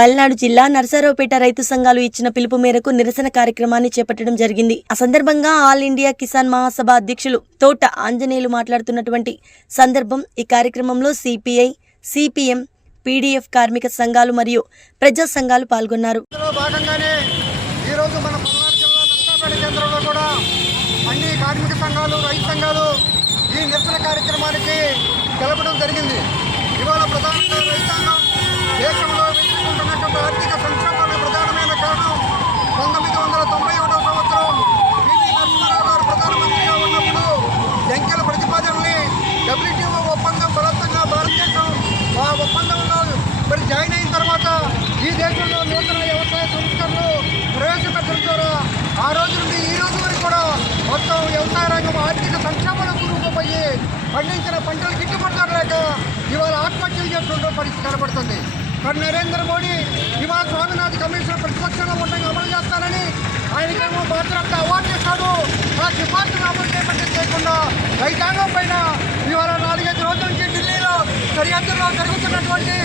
పల్నాడు జిల్లా నరసరావుపేట రైతు సంఘాలు ఇచ్చిన పిలుపు మేరకు నిరసన కార్యక్రమాన్ని చేపట్టడం జరిగింది. ఆ సందర్భంగా ఆల్ ఇండియా కిసాన్ మహాసభ అధ్యక్షులు తోట ఆంజనేయులు మాట్లాడుతున్నటువంటి సందర్భం ఈ కార్యక్రమంలో సిపిఐ, సిపిఎం, పీడీఎఫ్ కార్మిక సంఘాలు మరియు ప్రజా సంఘాలు పాల్గొన్నారు. అన్ని కార్మిక సంఘాలు, రైతు సంఘాలు ఈ నిరసన కార్యక్రమానికి తెలపడం జరిగింది. ఇవాళ ప్రధానంగా రైతాంగం దేశంలో ఎదుర్కొంటున్నటువంటి ఆర్థిక సంక్షోభానికి ప్రధానమైన కారణం 1991 సంవత్సరం పివి నరసింహారావు గారు ప్రధానమంత్రిగా ఉన్నప్పుడు జంకెల ప్రతిపాదనని WTO ఒప్పందం బలవంతంగా భారతదేశం ఆ ఒప్పందంలో జాయిన్ అయిన తర్వాత ఈ దేశంలో నూతన వ్యవసాయ సంస్కరణలు ప్రవేశపెట్టడం ద్వారా ఆ రోజు నుండి ఈ రోజు వరకు కూడా మొత్తం వ్యవసాయ రంగం ఆర్థిక సంక్షేమాలకు రూపమయ్యి పండించిన పంటలు గిట్టుబాటు లేక ఇవాళ ఆత్మహత్యలు చేస్తున్న పరిస్థితి కనబడుతుంది. కానీ నరేంద్ర మోడీ ఇవాళ స్వామినాథన్ కమిషన్ ప్రతిపక్షంలో ఉండగా అమలు చేస్తానని ఆయనకేమో భారత అవార్డు చేస్తాడు. ఆ సిఫార్సును అమలు చేయకుండా రైతాంగం పైన ఇవాళ 4-5 రోజుల నుంచి ఢిల్లీలో సరిహద్దుల్లో జరుగుతున్నటువంటి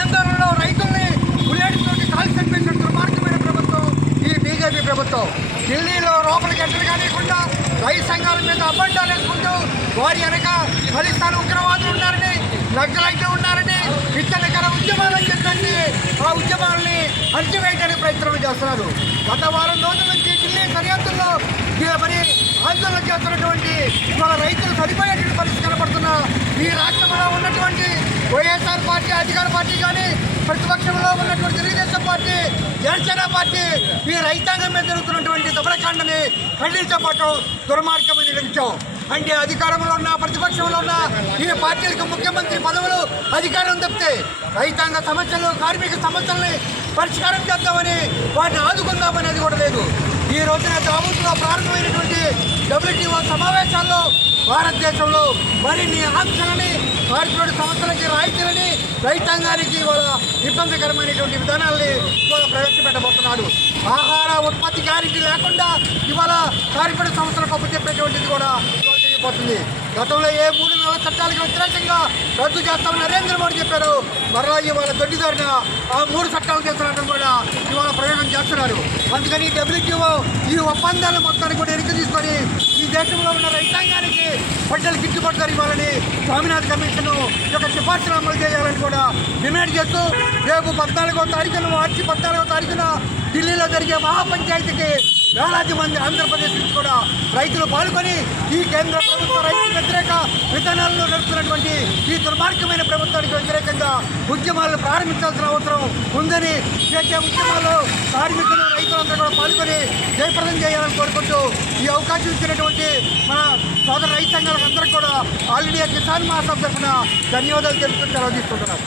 ఆందోళనలో రైతుల్ని బుల్లెట్తోటి కాల్చి చంపేసిన దుర్మార్గమైన ప్రభుత్వం ఈ బీజేపీ ప్రభుత్వం. ఢిల్లీలో లోపలికి ఎంటర్ కానివ్వకుండా రైతు సంఘాల మీద అబద్ధాలు వేసుకుంటూ వారి వెనక ఖలిస్తాన్ ఉగ్రవాదులు ఉన్నారని, నక్సలైట్లు ఉన్నారని విచ్చలకర ఉద్యమాలు చెప్పండి ఆ ఉద్యమాలని అణచివేయడానికి ప్రయత్నం చేస్తున్నారు. గత వారం రోజుల నుంచి ఢిల్లీ సరిహద్దుల్లో మరి ఆందోళన చేస్తున్నటువంటి మన రైతులు సరిపోయేటువంటి పరిస్థితి కనపడుతున్న ఈ రాష్ట్రంలో ఉన్నటువంటి వైఎస్ఆర్ పార్టీ అధికార పార్టీ కానీ ప్రతిపక్షంలో ఉన్నటువంటి తెలుగుదేశం పార్టీ, జనసేన పార్టీ ఈ రైతాంగం మీద జరుగుతున్నటువంటి దమనకాండని ఖండించబడటం దుర్మార్గమైన విషయం. అంటే అధికారంలో ఉన్న ప్రతిపక్షంలో ఉన్న ఈ పార్టీలకు ముఖ్యమంత్రి పదవులు అధికారం తప్పితే రైతాంగ సమస్యలు, కార్మిక సమస్యల్ని పరిష్కారం చేద్దామని వాటిని ఆదుకుందామనేది కూడా లేదు. ఈ రోజున దావూస్లో ప్రారంభమైనటువంటి WTO సమావేశాల్లో భారతదేశంలో మరిన్ని ఆంక్షలని, కార్పొరేట్ సంస్థలకి రాయితీలని, రైతాంగానికి ఇవాళ ఇబ్బందికరమైనటువంటి విధానాల్ని ఇవాళ ప్రవేశపెట్టబోతున్నాడు. ఆహార ఉత్పత్తి గ్యారెంటీ లేకుండా ఇవాళ కార్పొరేట్ సంస్థలకు అప్పు చెప్పేటువంటిది కూడా పోతుంది. గతంలో ఏ 3 నెలల చట్టాలకు వ్యతిరేకంగా రద్దు చేస్తామని నరేంద్ర మోడీ చెప్పారు. మరలా ఇవాళ దొడ్డిదారిన ఆ 3 చట్టాలు చేస్తున్నట్టు కూడా ఇవాళ ప్రయోగం చేస్తున్నారు. అందుకని WTO ఈ ఒప్పందాలను మొత్తాన్ని కూడా వెనక్కి తీసుకొని ఈ దేశంలో ఉన్న రైతాంగానికి పంటలు గిట్టుబాటు ధర ఇవ్వాలని స్వామినాథన్ కమిషన్ యొక్క సిఫార్సులు అమలు చేయాలని కూడా డిమాండ్ చేస్తూ రేపు 14వ తారీఖున మార్చి 14వ తారీఖున ఢిల్లీలో జరిగే మహాపంచాయతీకి వేలాది మంది ఆంధ్రప్రదేశ్ నుంచి కూడా రైతులు పాల్గొని ఈ కేంద్ర ప్రభుత్వ రైతు వ్యతిరేక విధానాలను నడుపుతున్నటువంటి ఈ దుర్మార్గమైన ప్రభుత్వానికి వ్యతిరేకంగా ఉద్యమాలను ప్రారంభించాల్సిన అవసరం ఉందని, చేసే ఉద్యమాల్లో కార్మికులు, రైతులందరూ కూడా పాల్గొని జయప్రదం చేయాలని కోరుకుంటూ ఈ అవకాశం ఇచ్చినటువంటి మన సోదర రైతాంగాలకు అందరికీ కూడా ఆల్ ఇండియా కిసాన్ మహాసభ తరఫున ధన్యవాదాలు తెలుపుతూ సెలవు తీసుకుంటున్నారు.